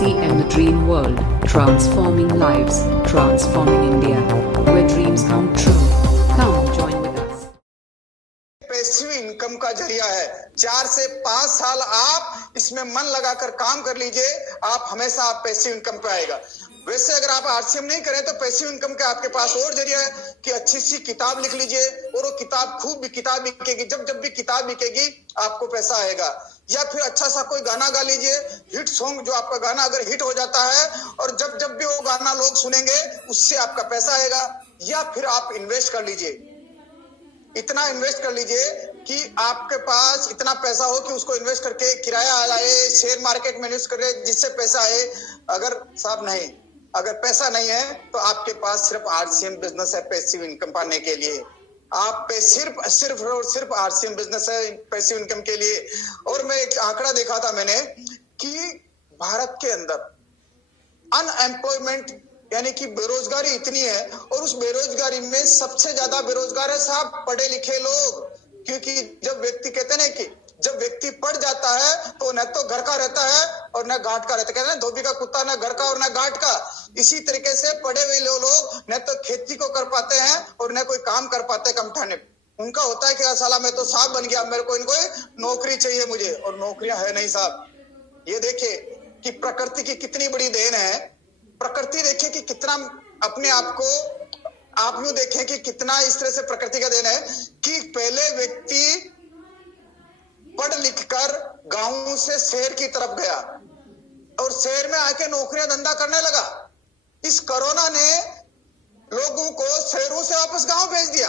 RCM the Dream World, transforming lives, transforming India, where dreams come true. Come join with us. Passive income का जरिया है। 4 से 5 साल आप इसमें मन लगाकर काम कर लीजिए, आप हमेशा आप पैसिव इनकम पे आएगा। वैसे अगर आप आरसीएम नहीं करें तो पैसिव इनकम का आपके पास और जरिया है कि अच्छी सी किताब लिख लीजिए और वो किताब खूब किताब बिकेगी। जब भी किताब बिकेगी आपको पैसा आएगा। या फिर अच्छा सा कोई गाना गा लीजिए, हिट सॉन्ग, जो आपका गाना अगर हिट हो जाता है और जब भी वो गाना लोग सुनेंगे उससे आपका पैसा आएगा। या फिर आप इन्वेस्ट कर लीजिए, इतना इन्वेस्ट कर लीजिए कि आपके पास इतना पैसा हो कि उसको इन्वेस्ट करके किराया आए, शेयर मार्केट में इन्वेस्ट करे जिससे पैसा आए। अगर पैसा नहीं है तो आपके पास सिर्फ आरसीएम बिजनेस है पैसिव इनकम पाने के लिए। आप पे सिर्फ आरसीएम बिजनेस है पैसिव इनकम के लिए। और मैं एक आंकड़ा देखा था मैंने कि भारत के अंदर अनएम्प्लॉयमेंट यानी कि बेरोजगारी इतनी है और उस बेरोजगारी में सबसे ज्यादा बेरोजगार है साहब पढ़े लिखे लोग। क्योंकि जब व्यक्ति कहते हैं कि जब व्यक्ति पढ़ जाता है तो न तो घर का रहता है और न घाट का रहता है। कहते हैं धोबी का कुत्ता न घर का और न घाट का। इसी तरीके से पढ़े हुए लोग न तो खेती को कर पाते हैं और न कोई काम कर पाते कम ठाने। उनका होता है कि साला मैं तो साहब बन गया, मेरे को इनको नौकरी चाहिए मुझे, और नौकरियां है नहीं साहब। ये देखिए कि प्रकृति की कितनी बड़ी देन है। प्रकृति देखिए कि कितना अपने आप को आप यूं देखें कि कितना इस तरह से प्रकृति का देन है कि पहले व्यक्ति पढ़ लिख कर गांव से शहर की तरफ गया और शहर में आके नौकरियां धंधा करने लगा। इस कोरोना ने लोगों को शहरों से वापस गांव भेज दिया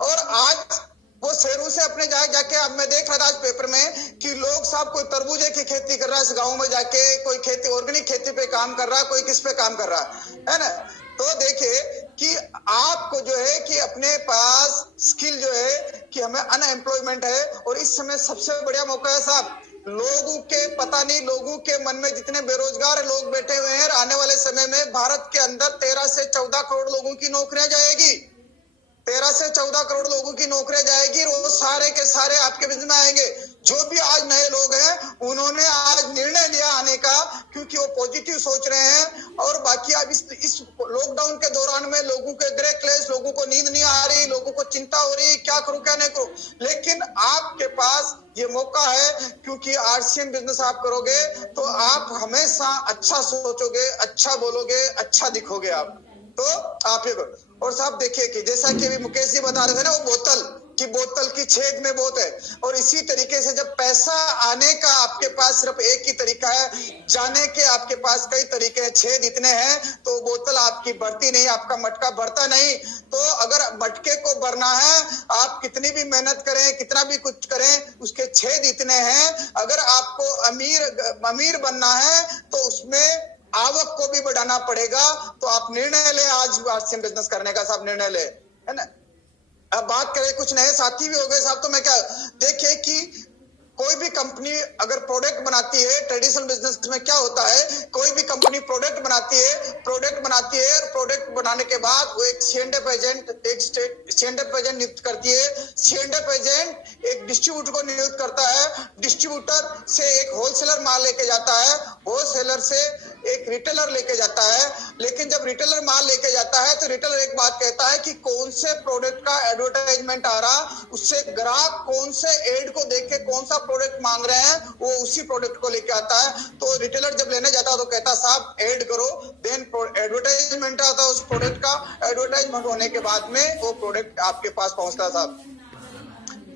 और आज वो शहरों से अपने जाके अब मैं देख रहा था आज पेपर में कि लोग साहब कोई तरबूजे की खेती कर रहा है इस गांव में जाके, कोई खेती ऑर्गेनिक खेती पे काम कर रहा है, कोई किस पे काम कर रहा है ना। तो देखिए कि आपको जो है कि अपने पास स्किल जो है कि हमें अनएम्प्लॉयमेंट है और इस समय सबसे बढ़िया मौका है साहब। लोगों के पता नहीं लोगों के मन में जितने बेरोजगार लोग बैठे हुए हैं, आने वाले समय में भारत के अंदर 13 से 14 करोड़ लोगों की नौकरियां जाएगी। 13 से 14 करोड़ लोगों की नौकरियां जाएगी और वो सारे के सारे आपके बिजनेस में आएंगे। जो भी आज नए लोग हैं उन्होंने आज निर्णय लिया आने का क्योंकि वो पॉजिटिव सोच रहे हैं। और बाकी अब इस लॉकडाउन के दौरान में लोगों के गृह क्लेश, लोगों को नींद नहीं आ रही, लोगों को चिंता हो रही क्या करूं क्या नहीं करूं, लेकिन आपके पास ये मौका है क्योंकि आरसीएम बिजनेस आप करोगे तो आप हमेशा अच्छा सोचोगे, अच्छा बोलोगे, अच्छा दिखोगे आप। तो आप ये करो। और साहब देखिए कि जैसा कि अभी मुकेश जी बता रहे थे ना वो बोतल की छेद में बहुत है। और इसी तरीके से जब पैसा आने का आपके पास सिर्फ एक ही तरीका है, जाने के आपके पास कई तरीके हैं, छेद इतने हैं तो बोतल आपकी भरती नहीं, आपका मटका भरता नहीं। तो अगर मटके को भरना है आप कितनी भी मेहनत करें, कितना भी कुछ करें, उसके छेद इतने हैं। अगर आपको अमीर बनना है तो उसमें आवक को भी बढ़ाना पड़ेगा। तो आप निर्णय ले आज आरसीएम बिजनेस करने का साहब, निर्णय ले, है ना। अब बात करें कुछ नए साथी भी हो गए साहब। तो मैं क्या देखिए कि कोई भी कंपनी अगर प्रोडक्ट बनाती है, ट्रेडिशनल बिजनेस में क्या होता है, कोई भी कंपनी प्रोडक्ट बनाती है और प्रोडक्ट बनाने के बाद वो एक C&F एजेंट नियुक्त करती है। C&F एजेंट एक डिस्ट्रीब्यूटर को नियुक्त करता है, डिस्ट्रीब्यूटर से एक होलसेलर माल लेके जाता है, होलसेलर से एक रिटेलर लेके जाता है। लेकिन जब रिटेलर माल लेके जाता है तो रिटेलर एक बात कहता है कि कौन से प्रोडक्ट का एडवर्टाइजमेंट आ रहा, उससे ग्राहक कौन से एड को देख के कौन सा प्रोडक्ट मांग रहे हैं वो उसी प्रोडक्ट को लेके आता है। तो रिटेलर जब लेने जाता है तो कहता है साहब ऐड करो, देन एडवर्टाइजमेंट आता है उस प्रोडक्ट का। एडवर्टाइजमेंट होने के बाद में वो प्रोडक्ट आपके पास पहुंचता है साहब।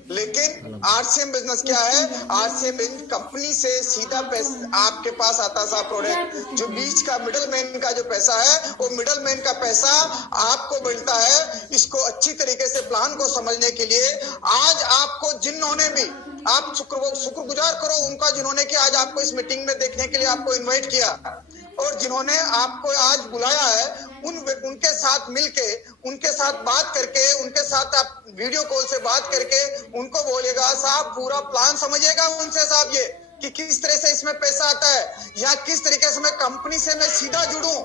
लेकिन आरसीएम बिजनेस क्या है, आरसीएम कंपनी से सीधा पैसा आपके पास आता सा प्रोडक्ट। जो बीच का मिडल मैन का जो पैसा है वो मिडल मैन का पैसा आपको मिलता है। इसको अच्छी तरीके से प्लान को समझने के लिए आज आपको जिन्होंने भी आप शुक्रगुजार करो उनका जिन्होंने कि आज आपको इस मीटिंग में देखने के लिए आपको इन्वाइट किया और जिन्होंने आपको आज बुलाया है उनके साथ मिलके, उनके साथ बात करके, उनके साथ आप वीडियो कॉल से बात करके उनको बोलेगा साहब पूरा प्लान समझिएगा उनसे साहब ये कि किस तरह से इसमें पैसा आता है या किस तरीके से मैं कंपनी से मैं सीधा जुड़ूं,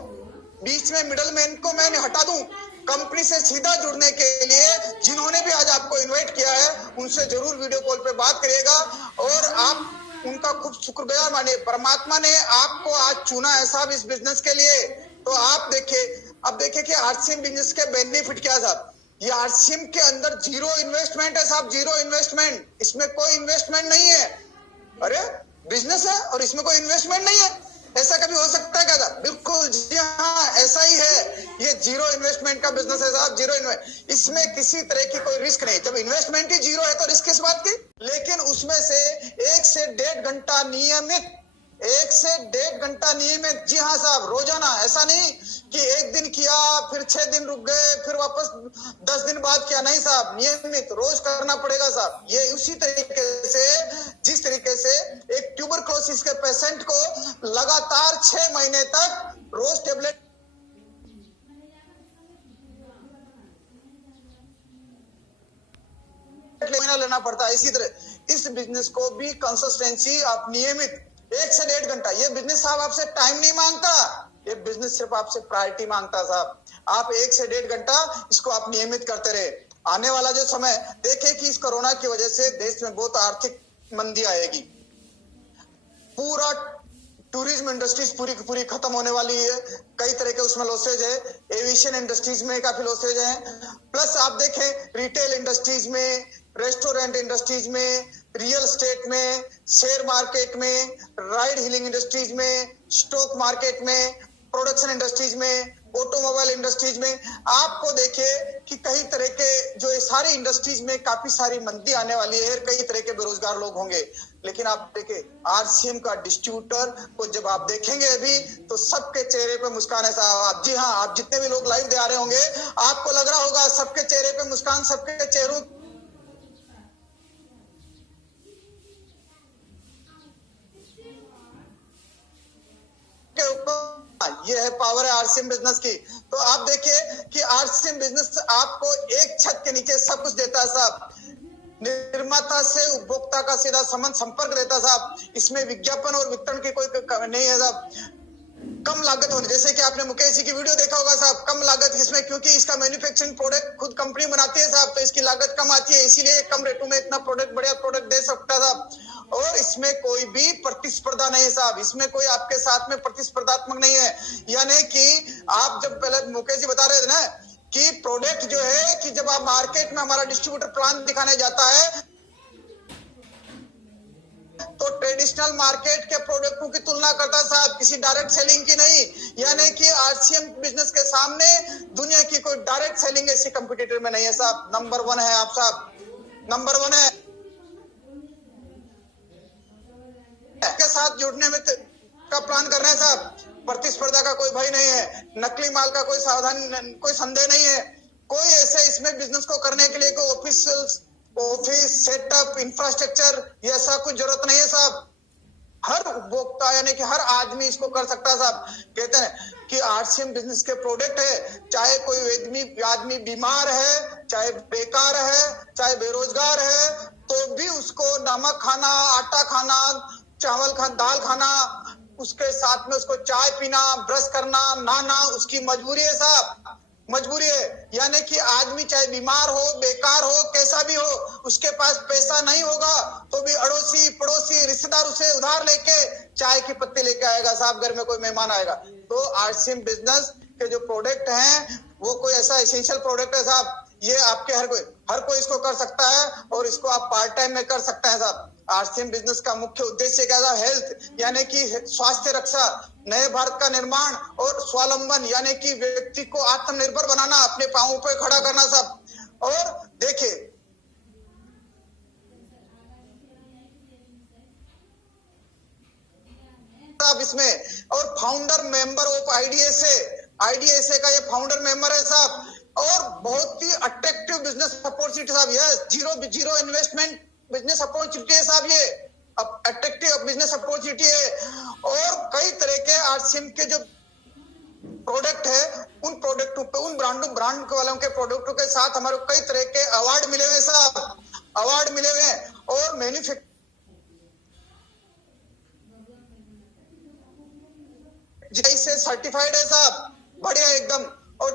बीच में मिडल मैन को मैं हटा दूं। कंपनी से सीधा जुड़ने के लिए जिन्होंने भी आज आपको इन्वाइट किया है उनसे जरूर वीडियो कॉल पे बात करिएगा और आप उनका खूब शुक्रगुजार मानिए। परमात्मा ने आपको आज चुना है साहब इस बिजनेस के लिए। तो आप देखिए, अब देखिए कि आरसीएम बिजनेस के बेनिफिट क्या साहब। ये आरसीएम के अंदर जीरो इन्वेस्टमेंट है साहब, जीरो इन्वेस्टमेंट। इसमें कोई इन्वेस्टमेंट नहीं है। अरे बिजनेस है और इसमें कोई इन्वेस्टमेंट नहीं है, ऐसा कभी हो सकता है क्या साहब? बिल्कुल जी हाँ, ऐसा ही है। ये जीरो इन्वेस्टमेंट का बिजनेस है साहब, जीरो इन्वेस्टमेंट। इसमें किसी तरह की कोई रिस्क नहीं। जब इन्वेस्टमेंट ही जीरो है तो रिस्क किस बात की? लेकिन उसमें से 1 से 1.5 घंटा नियमित, 1 से 1.5 घंटा नियमित, जी हाँ साहब, रोजाना। ऐसा नहीं कि एक दिन किया फिर 6 दिन रुक गए फिर वापस 10 दिन बाद किया, नहीं साहब, नियमित रोज करना पड़ेगा साहब। ये उसी तरीके से जिस तरीके से एक ट्यूबरक्लोसिस के पेशेंट को लगातार 6 महीने तक रोज टेबलेट लेना पड़ता है, इसी तरह इस बिजनेस को भी कंसिस्टेंसी आप नियमित 1 से 1.5 घंटा। ये बिजनेस साहब आपसे टाइम नहीं मांगता, ये बिजनेस सिर्फ आपसे प्रायोरिटी मांगता साहब। आप 1 से 1.5 घंटा इसको आप नियमित करते रहे। आने वाला जो समय देखे कि इस कोरोना की वजह से देश में बहुत आर्थिक मंदी आएगी, पूरा टूरिज्म इंडस्ट्रीज पूरी की पूरी खत्म होने वाली है। कई तरह के उसमें लॉसेज है, एविएशन इंडस्ट्रीज में काफी लॉसेज है, प्लस आप देखें रिटेल इंडस्ट्रीज में, रेस्टोरेंट इंडस्ट्रीज में, रियल एस्टेट में, शेयर मार्केट में, राइड हीलिंग इंडस्ट्रीज में, स्टॉक मार्केट में, प्रोडक्शन इंडस्ट्रीज में, ऑटोमोबाइल इंडस्ट्रीज में। आपको देखिए कि कई तरह के जो ये सारी इंडस्ट्रीज में काफी सारी मंदी आने वाली है, कई तरह के बेरोजगार लोग होंगे। लेकिन आप देखिए आरसीएम का डिस्ट्रीब्यूटर को जब आप देखेंगे अभी तो सबके चेहरे पे मुस्कान है साहब। आप जी हाँ, आप जितने भी लोग लाइव दे आ रहे होंगे आपको लग रहा होगा सबके चेहरे पे मुस्कान, सबके चेहरों के ऊपर ये है पावर है आरसीएम बिजनेस की। तो आप देखिए कि आरसीएम बिजनेस आपको एक छत के नीचे सब कुछ देता है साहब। निर्माता से उपभोक्ता का सीधा संपर्क देता साहब। इसमें विज्ञापन और वितरण की कोई नहीं है साहब। कम लागत होने, जैसे कि आपने मुकेश जी की वीडियो देखा होगा साहब, कम लागत इसमें, क्योंकि इसका मैन्युफैक्चरिंग प्रोडक्ट खुद कंपनी बनाती है साहब, तो इसकी लागत कम आती है, इसीलिए कम रेटों में इतना प्रोडक्ट, बढ़िया प्रोडक्ट दे सकता था। और इसमें कोई भी प्रतिस्पर्धा नहीं है साहब, इसमें कोई आपके साथ में प्रतिस्पर्धात्मक नहीं है। यानी कि आप जब पहले मुकेश जी बता रहे थे ना कि प्रोडक्ट जो है कि जब आप मार्केट में हमारा डिस्ट्रीब्यूटर प्लान दिखाने जाता है तो ट्रेडिशनल मार्केट के प्रोडक्टों की तुलना करता साहब, किसी डायरेक्ट सेलिंग की नहीं। यानी कि आरसीएम बिजनेस के सामने दुनिया की कोई डायरेक्ट सेलिंग ऐसी कंपटीटर में नहीं है साहब। नंबर 1 है आप साहब, नंबर 1 है। के साथ जुड़ने में का प्लान कर रहे हैं साहब, प्रतिस्पर्धा का कोई भय नहीं है, नकली माल का कोई सावधान, कोई संदेह नहीं है। कोई ऐसे इसमें बिजनेस को करने के लिए कोई ऑफिस सेटअप इंफ्रास्ट्रक्चर ऐसा कुछ जरूरत नहीं है साहब। हर उपभोक्ता यानी कि हर आदमी इसको कर सकता है साहब। कहते हैं कि आरसीएम बिजनेस के प्रोडक्ट है, चाहे कोई आदमी बीमार है, चाहे बेकार है, चाहे बेरोजगार है, तो भी उसको नमक खाना, आटा खाना, चावल खाना, दाल खाना, उसके साथ में उसको चाय पीना, ब्रश करना, नहाना उसकी मजबूरी है साहब, मजबूरी है। यानी कि आदमी चाहे बीमार हो, बेकार हो, कैसा भी हो, उसके पास पैसा नहीं होगा तो भी अड़ोसी पड़ोसी रिश्तेदार उसे उधार लेके चाय की पत्ती लेके आएगा साहब, घर में कोई मेहमान आएगा। तो आरसीएम बिजनेस के जो प्रोडक्ट हैं वो कोई ऐसा एसेंशियल प्रोडक्ट है साहब, ये आपके हर कोई इसको कर सकता है और इसको आप पार्ट टाइम में कर सकते हैं साहब। आरसीएम बिजनेस का मुख्य उद्देश्य क्या था? हेल्थ यानी कि स्वास्थ्य रक्षा, नए भारत का निर्माण और स्वावलंबन यानी कि व्यक्ति को आत्मनिर्भर बनाना, अपने पांवों पे खड़ा करना सब। और देखिए साहब इसमें और फाउंडर मेंबर ऑफ आईडीएसए का ये फाउंडर मेंबर है साहब। और बहुत ही अट्रैक्टिव बिजनेस अपॉर्चुनिटी साहब, ये जीरो इन्वेस्टमेंट बिजनेस अपॉर्चुनिटी है साहब, ये अट्रैक्टिव बिजनेस अपॉर्चुनिटी है। और कई तरह के आरसीएम के जो प्रोडक्ट है उन प्रोडक्टों पे, उन ब्रांड वालों के प्रोडक्टों के साथ हमारे कई तरह के अवार्ड मिले हुए साहब, अवार्ड मिले हुए हैं। और मैन्युफैक्चरिंग से सर्टिफाइड है साहब, बढ़िया एकदम। और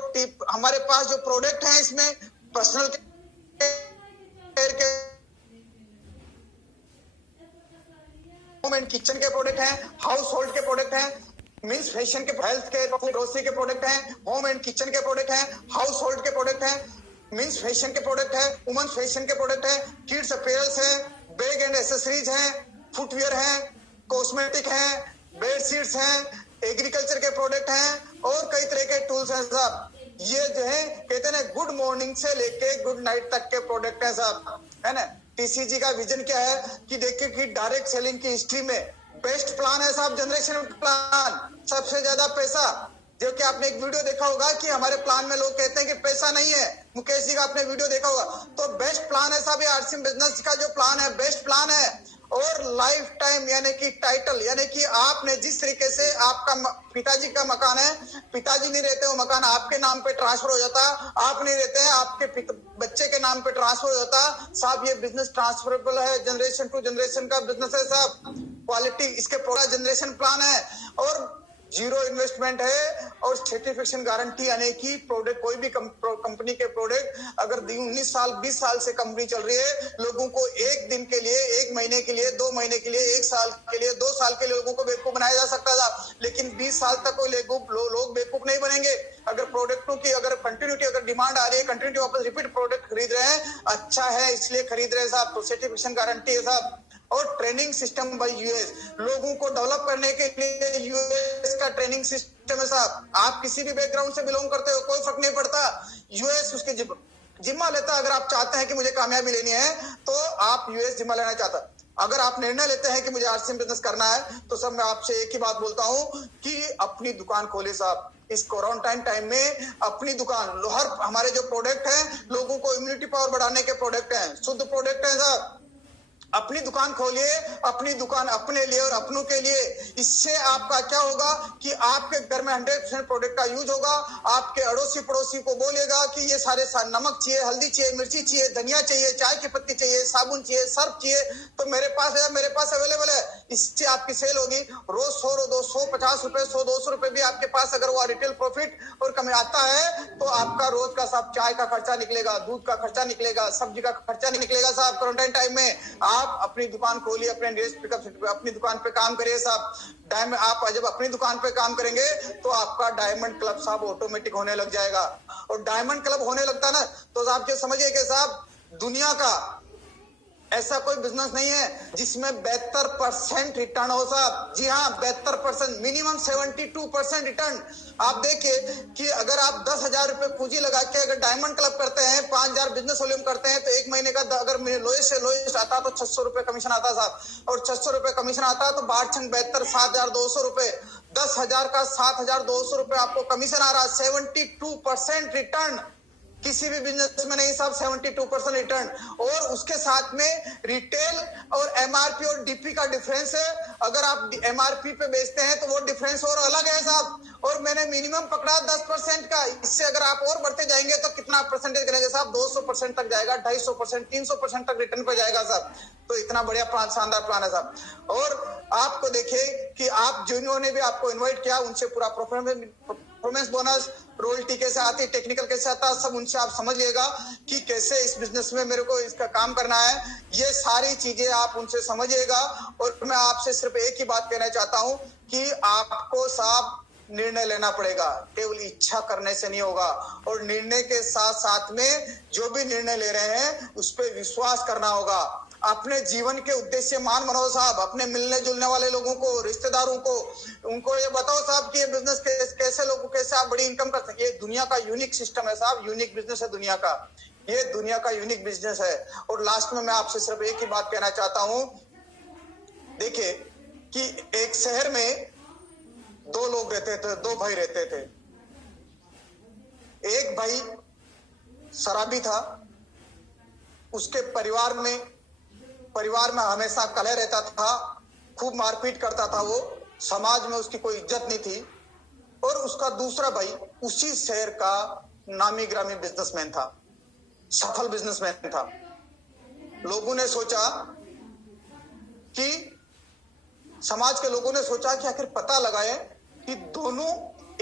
हमारे पास जो प्रोडक्ट हैं इसमें पर्सनल केयर के किचन के प्रोडक्ट हैं, हाउस होल्ड के प्रोडक्ट हैं, मीन्स फैशन के, हेल्थ के, ग्रोसरी के प्रोडक्ट हैं, होम एंड किचन के प्रोडक्ट हैं, हाउस होल्ड के प्रोडक्ट हैं, मीन्स फैशन के प्रोडक्ट है, वुमेन्स फैशन के प्रोडक्ट है, किड्स अपीयरेंस है, बैग एंड एक्सेसरीज हैं, फुटवियर हैं, कॉस्मेटिक हैं, बेड शीट्स हैं, एग्रीकल्चर के प्रोडक्ट हैं और कई तरह के टूल्स हैं साहब। ये जो है कहते हैं ना गुड मॉर्निंग से लेके गुड नाइट तक के प्रोडक्ट हैं साहब, है ना। टीसीजी का विजन क्या है कि देखिए कि डायरेक्ट सेलिंग की हिस्ट्री में बेस्ट प्लान है साहब, जनरेशन प्लान, सबसे ज्यादा पैसा। जो कि आपने एक वीडियो देखा होगा कि हमारे प्लान में लोग कहते हैं कि पैसा नहीं है, मुकेश जी का आपने वीडियो देखा होगा। तो बेस्ट प्लान है साहब, ये आरसीएम बिजनेस का जो प्लान है बेस्ट प्लान है। और लाइफ टाइम यानी कि टाइटल, यानी कि आपने जिस तरीके से आपका पिताजी का मकान है, पिताजी नहीं रहते, वो मकान आपके नाम पे ट्रांसफर हो जाता, आप नहीं रहते हैं, आपके बच्चे के नाम पे ट्रांसफर हो जाता साहब। ये बिजनेस ट्रांसफरेबल है, जनरेशन टू जनरेशन का बिजनेस है साहब। क्वालिटी इसके पूरा जनरेशन प्लान है और जीरो इन्वेस्टमेंट है और सर्टिफिकेशन गारंटी, यानी कि प्रोडक्ट कोई भी कंपनी के प्रोडक्ट अगर 19 साल 20 साल से कंपनी चल रही है, लोगों को एक दिन के लिए, एक महीने के लिए, 2 महीने के लिए, 1 साल के लिए, 2 साल के लिए लोगों को बेवकूफ बनाया जा सकता था, लेकिन 20 साल तक कोई लोग बेवकूफ नहीं बनेंगे। अगर प्रोडक्टों की अगर कंटिन्यूटी, अगर डिमांड आ रही है, कंटिन्यूटी वापस रिपीट प्रोडक्ट खरीद रहे हैं, अच्छा है इसलिए खरीद रहे हैं साहब, तो सर्टिफिकेशन गारंटी है साहब। और ट्रेनिंग सिस्टम बाय यूएस, लोगों को डेवलप करने के लिए यूएस का ट्रेनिंग सिस्टम है साहब। आप किसी भी बैकग्राउंड से बिलोंग करते हो, कोई फर्क नहीं पड़ता, यूएस उसके जिम्मा लेता। अगर आप चाहते हैं कि मुझे कामयाबी लेनी है तो आप यूएस जिम्मा लेना चाहता। अगर आप निर्णय लेते हैं कि मुझे आरसीएम बिजनेस करना है तो सब मैं आपसे एक ही बात बोलता हूं कि अपनी दुकान खोले साहब। इस क्वारंटाइन टाइम में अपनी दुकान, हर हमारे जो प्रोडक्ट हैं लोगों को इम्यूनिटी पावर बढ़ाने के प्रोडक्ट हैं, शुद्ध प्रोडक्ट हैं साहब। अपनी दुकान खोलिए, अपनी दुकान अपने लिए और अपनों के लिए। इससे आपका क्या होगा कि आपके घर में 100% प्रोडक्ट का यूज होगा। आपके अड़ोसी पड़ोसी को बोलेगा कि ये सारे नमक चाहिए, हल्दी चाहिए, मिर्ची चाहिए, धनिया चाहिए, चाय की पत्ती चाहिए, साबुन चाहिए, सर्फ चाहिए, तो मेरे पास है, मेरे पास अवेलेबल है। इससे आपकी सेल होगी। रोज 100, 200, 50 रुपए, 100, 200 रुपए भी आपके पास अगर वो रिटेल प्रॉफिट और कम आता है तो आपका रोज का साहब चाय का खर्चा निकलेगा, दूध का खर्चा निकलेगा, सब्जी का खर्चा निकलेगा साहब। क्वारंटाइन टाइम में आप अपनी दुकान खोलिए, अपने नीडेस्ट पिकअप अपनी दुकान पे काम करिए साहब। आप जब अपनी दुकान पे काम करेंगे तो आपका डायमंड क्लब साहब ऑटोमेटिक होने लग जाएगा। और डायमंड क्लब होने लगता ना तो आप जो समझिए कि साहब दुनिया का ऐसा कोई बिजनेस नहीं है जिसमें 72% रिटर्न हो साहब। जी हाँ, 72%, मिनिमम 72% रिटर्न। आप देखिए कि अगर आप 10,000 रुपए पूंजी लगा के अगर डायमंड क्लब करते हैं, 5,000 बिजनेस वॉल्यूम करते हैं, तो एक महीने का अगर लोएस्ट से लोएस्ट आता तो 600 रुपए कमीशन आता साहब। और 600 रुपए कमीशन आता तो 72 7,200 रुपए, 10,000 का 7,200 रुपए आपको कमीशन आ रहा। 72% रिटर्न किसी भी बिजनेस में नहीं साहब, 72% रिटर्न। और उसके साथ में रिटेल और एमआरपी और डीपी का डिफरेंस है। अगर आप एमआरपी पे बेचते हैं तो वो डिफरेंस और अलग है साहब। और मैंने मिनिमम पकड़ा 10% का। इससे अगर आप और बढ़ते जाएंगे तो कितना परसेंटेज करेंगे साहब? 200% तक जाएगा, 250%, 300% तक रिटर्न पे जाएगा साहब। तो इतना बढ़िया प्लान, शानदार प्लान है साहब। और आपको देखिए कि आप जिन्होंने भी आपको इन्वाइट किया उनसे पूरा परफॉर्मेंस बोनस, रॉयल्टी कैसे आती, टेक्निकल कैसे आता, सब उनसे आप समझ लिएगा कि कैसे इस बिजनेस में मेरे को इसका काम करना है। ये सारी चीजें आप उनसे समझिएगा। और मैं आपसे सिर्फ एक ही बात कहना चाहता हूं कि आपको साहब निर्णय लेना पड़ेगा, केवल इच्छा करने से नहीं होगा। और निर्णय के साथ साथ में जो भी निर्णय ले रहे हैं उस पर विश्वास करना होगा। अपने जीवन के उद्देश्य मान बनाओ साहब। अपने मिलने जुलने वाले लोगों को, रिश्तेदारों को, उनको ये बताओ साहब कि ये बिजनेस कैसे लोगों, कैसे आप बड़ी इनकम कर सकते। ये दुनिया का यूनिक सिस्टम है साहब, यूनिक बिजनेस है दुनिया का, ये दुनिया का यूनिक बिजनेस है। और लास्ट में मैं आपसे सिर्फ एक ही बात कहना चाहता हूं। देखिए कि एक शहर में 2 लोग रहते थे, 2 भाई रहते थे। एक भाई शराबी था, उसके परिवार में हमेशा कलह रहता था, खूब मारपीट करता था वो, समाज में उसकी कोई इज्जत नहीं थी। और उसका दूसरा भाई उसी शहर का नामी ग्रामी बिजनेसमैन था, सफल बिजनेसमैन था। लोगों ने सोचा कि समाज के लोगों ने सोचा कि आखिर पता लगाए कि दोनों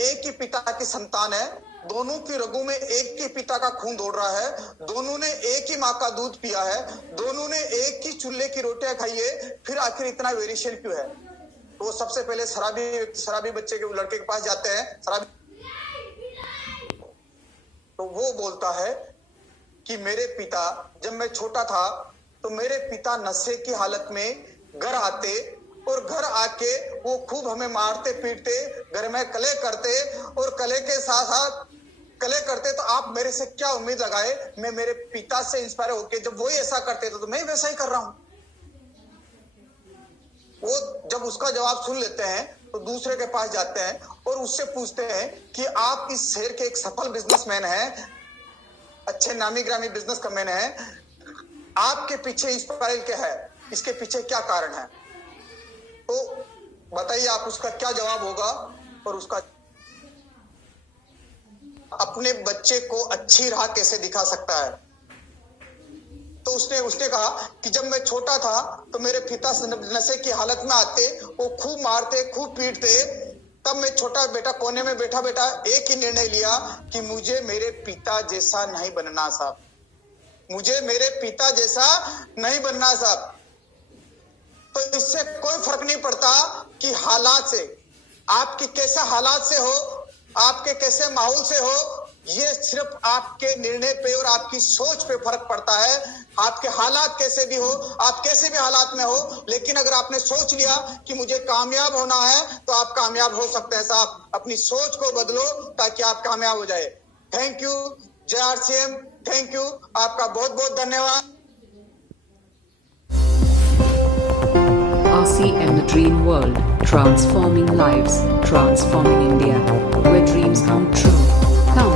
एक ही पिता की संतान है दोनों की रगों में एक ही पिता का खून दौड़ रहा है, दोनों ने एक ही माँ का दूध पिया है, दोनों ने एक ही चूल्हे की रोटियां खाई है, फिर आखिर इतना वेरिएशन क्यों है? तो वो सबसे पहले शराबी बच्चे के लड़के के पास जाते हैं, तो वो बोलता है कि मेरे पिता, जब मैं छोटा था तो मेरे पिता नशे की हालत में घर आते और घर आके वो खूब हमें मारते पीटते, घर में कले करते और कले के साथ साथ कले करते, तो आप मेरे से क्या उम्मीद लगाए? मैं मेरे पिता से इंस्पायर होके जब वो ऐसा करते थे तो मैं वैसा ही कर रहा हूं। वो जब उसका जवाब सुन लेते हैं तो दूसरे के पास जाते हैं और उससे पूछते हैं कि आप इस शहर के एक सफल बिजनेसमैन हैं, अच्छे नामी ग्रामी बिजनेसमैन हैं, आपके पीछे इंस्पायर क्या है? इसके पीछे क्या कारण है? तो बताइए आप उसका क्या जवाब होगा? और उसका अपने बच्चे को अच्छी राह कैसे दिखा सकता है? तो उसने कहा कि जब मैं छोटा था तो मेरे पिता नशे की हालत में आते, वो खूब मारते खूब पीटते, तब मैं छोटा बेटा कोने में बैठा एक ही निर्णय लिया कि मुझे मेरे पिता जैसा नहीं बनना साहब, मुझे मेरे पिता जैसा नहीं बनना साहब। तो इससे कोई फर्क नहीं पड़ता कि हालात से, आपकी कैसे हालात से हो, आपके कैसे माहौल से हो, ये सिर्फ आपके निर्णय पे और आपकी सोच पे फर्क पड़ता है। आपके हालात कैसे भी हो, आप कैसे भी हालात में हो, लेकिन अगर आपने सोच लिया कि मुझे कामयाब होना है तो आप कामयाब हो सकते हैं साहब। अपनी सोच को बदलो ताकि आप कामयाब हो जाए। थैंक यू, जय आरसीएम, थैंक यू, आपका बहुत बहुत धन्यवाद। RCM, the dream world, transforming lives, transforming India, where dreams come true. Come